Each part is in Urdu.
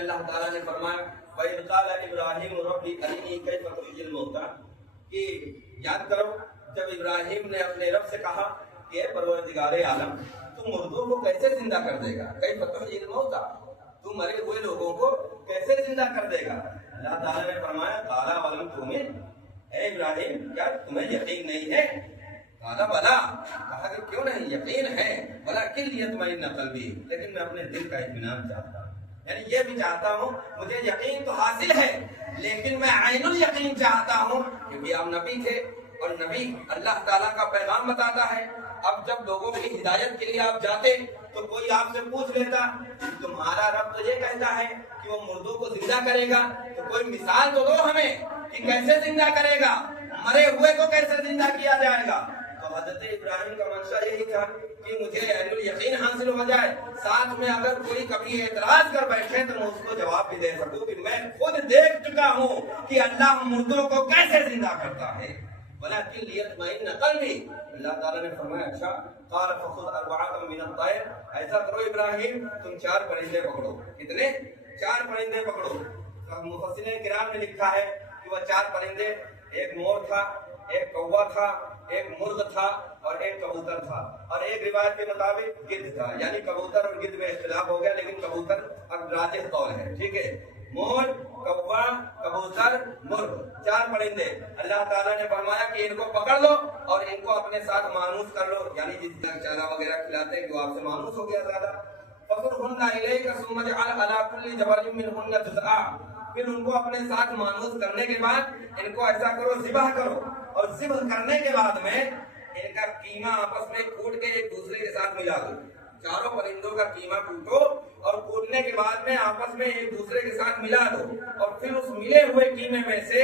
اللہ تعالیٰ نے فرمایا وَإِذْ قَالَ إِبْرَاهِيمُ رَبِّ أَرِنِي كَيْفَ تُحْيِي الْمَوْتَىٰ، کہ یاد کرو جب ابراہیم نے اپنے رب سے کہا کہ اے پروردگار عالم تو مردوں کو کیسے زندہ کر دے گا، کیف تحیی الموتیٰ، تو مرے ہوئے لوگوں کو کیسے زندہ کر دے گا؟ اللہ تعالیٰ نے فرمایا قَالَ وَلَمْ تُؤْمِنْ، اے ابراہیم کیا تمہیں یقین نہیں ہے؟ قَالَ بَلَىٰ، کہا کہ کیوں نہیں، یقین ہے، وَلَٰكِن لِيَطْمَئِنَّ قَلْبِي، لیکن میں اپنے دل کا اطمینان چاہتا ہوں، یعنی یہ بھی چاہتا ہوں، مجھے یقین تو حاصل ہے لیکن میں عین الیقین چاہتا ہوں، کیونکہ آپ نبی تھے اور نبی اللہ تعالیٰ کا پیغام بتاتا ہے۔ اب جب لوگوں کی ہدایت کے لیے آپ جاتے تو کوئی آپ سے پوچھ لیتا تمہارا رب تو یہ کہتا ہے کہ وہ مردوں کو زندہ کرے گا، تو کوئی مثال تو دو ہمیں کہ کیسے زندہ کرے گا، مرے ہوئے کو کیسے زندہ کیا جائے گا۔ تو حضرت ابراہیم کا منشا یہی تھا کہ مجھے عین الیقین حاصل ہو جائے، ساتھ میں اگر کوئی کبھی اعتراض کر بیٹھے تو میں اس کو جواب بھی دے سکوں کہ میں خود دیکھ چکا ہوں کہ اللہ مردوں کو کیسے زندہ کرتا ہے۔ وَلَٰكِن لِيَطْمَئِنَّ قَلْبِي، اللہ تعالیٰ نے فرمایا اچھا قَالَ فَخُذْ أَرْبَعَةً مِّنَ الطَّيْرِ، ایسا کرو ابراہیم تم 4 پرندے پکڑو۔ کتنے؟ 4 پرندے پکڑو۔ مفسرین کرام نے لکھا ہے کہ وہ 4 پرندے، ایک مور تھا، ایک کوا تھا، ایک مرغ تھا اور ایک کبوتر تھا، اور ایک روایت کے مطابق گدھ تھا، یعنی کبوتر اور گدھ میں اختلاف ہو گیا لیکن کبوتر اب راجح قول ہے، ٹھیک ہے۔ مور، کوا، کبوتر، مرغ، 4 پرندے، اللہ تعالیٰ نے فرمایا کہ ان کو پکڑ لو اور ان کو اپنے ساتھ مانوس کر لو، یعنی جس طرح چارہ وغیرہ کھلاتے ہیں کہ وہ آپ سے مانوس ہو گیا زیادہ۔ فَصُرْهُنَّ إِلَيْكَ ثُمَّ اجْعَلْ عَلَىٰ كُلِّ جَبَلٍ مِّنْهُنَّ جُزْءًا، پھر ان کو اپنے ساتھ مانوس کرنے کے بعد ان کو ایسا کرو ذبح کرو، اور ذبح کرنے کے بعد میں ان کا قیمہ آپس میں کوٹ کے ایک دوسرے کے ساتھ ملا دو۔ 4 پرندوں کا قیمہ کوٹو اور کوٹنے کے بعد میں آپس میں ایک دوسرے کے ساتھ ملا دو، اور پھر اس ملے ہوئے قیمے میں سے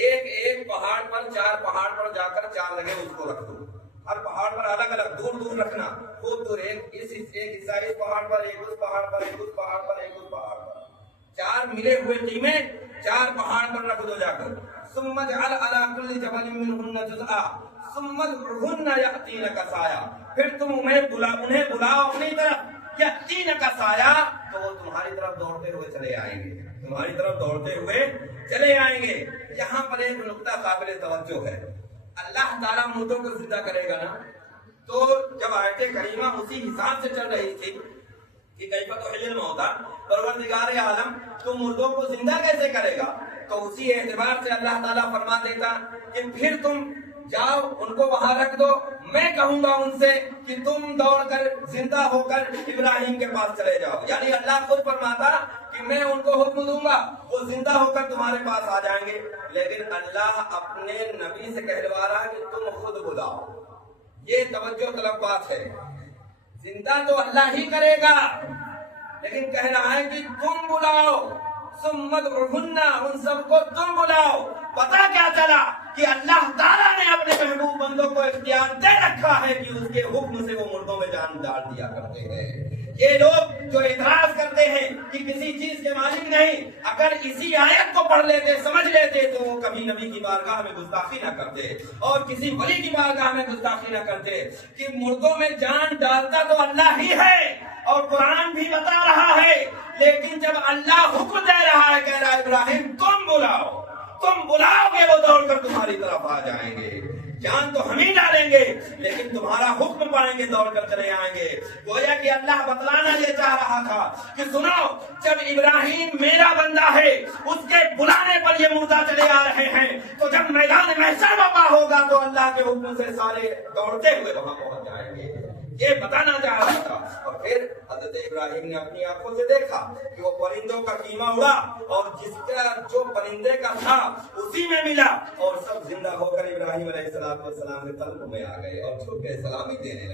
ایک پہاڑ پر 4 پہاڑ پر جا کر 4 جگہ اس کو رکھ دو، ہر پہاڑ پر الگ الگ دور دور رکھنا، خوب دور، ایک حصہ اس پہاڑ پر، ایک اس پہاڑ پر، ایک اس پہاڑ پر، ایک اس پہاڑ پر، 4 ملے ہوئے قیمے 4 پہاڑ پر رکھ دو جا کر۔ ثم اجعل على كل جبل منهن جزءا ثم ادعهن يأتينك سایا، پھر تم انہیں بلاؤ اپنی طرف، يأتينك سایا، تو وہ تمہاری طرف دوڑتے ہوئے چلے آئیں گے، تمہاری طرف دوڑتے ہوئے چلے آئیں گے۔ یہاں پر ایک نقطہ قابل توجہ ہے، اللہ تعالیٰ مردوں کو زندہ کرے گا نا، تو جب آیت کریمہ اسی حساب سے چل رہی تھی کہ کیف تحیی الموتیٰ، پروردگار عالم تو مردوں کو زندہ کیسے کرے گا، تو اسی اعتبار سے اللہ تعالیٰ فرما دیتا کہ پھر تم جاؤ ان کو وہاں رکھ دو، میں کہوں گا ان سے کہ تم دوڑ کر زندہ ہو کر ابراہیم کے پاس چلے جاؤ، یعنی اللہ خود فرماتا کہ میں ان کو حکم دوں گا وہ زندہ ہو کر تمہارے پاس آ جائیں گے، لیکن اللہ اپنے نبی سے کہلوا رہا کہ تم خود بلاؤ۔ یہ توجہ طلب بات ہے، زندہ تو اللہ ہی کرے گا لیکن کہہ رہا ہے کہ تم بلاؤ، ثم ادعوهن، ان سب کو تم بلاؤ۔ پتہ کیا چلا کہ اللہ تعالیٰ نے اپنے محبوب بندوں کو اختیار دے رکھا ہے کہ اس کے حکم سے وہ مردوں میں جان ڈال دیا کرتے ہیں۔ یہ لوگ جو اعتراض کرتے ہیں کہ کسی چیز کے مالک نہیں، اگر اسی آیت کو پڑھ لیتے سمجھ لیتے تو وہ کبھی نبی کی بارگاہ میں گستاخی نہ کرتے اور کسی ولی کی بارگاہ میں گستاخی نہ کرتے کہ مردوں میں جان ڈالتا تو اللہ ہی ہے اور قرآن بھی بتا رہا ہے، لیکن جب اللہ حکم دے رہا ہے کہہ رہا ہے ابراہیم تم بلاؤ گے وہ دوڑ کر تمہاری طرف آ جائیں گے، جان تو ہم ہی ڈالیں گے لیکن تمہارا حکم پائیں گے دوڑ کر چلے آئیں گے۔ گویا کہ اللہ بتلانا یہ چاہ رہا تھا کہ سنو، جب ابراہیم میرا بندہ ہے اس کے بلانے پر یہ مردہ چلے آ رہے ہیں، تو جب میدان محشر وقع ہوگا تو اللہ کے حکم سے سارے دوڑتے ہوئے وہاں پہنچ جائیں گے، یہ بتانا چاہ رہا تھا۔ اور پھر حضرت ابراہیم نے اپنی آنکھوں سے دیکھا کہ وہ پرندوں کا قیمہ اڑا اور جس کا جو پرندے کا تھا اسی میں ملا، اور سب زندہ ہو کر ابراہیم علیہ السلام کے طلب میں آ گئے اور چھپ کے سلامی دینے لگے۔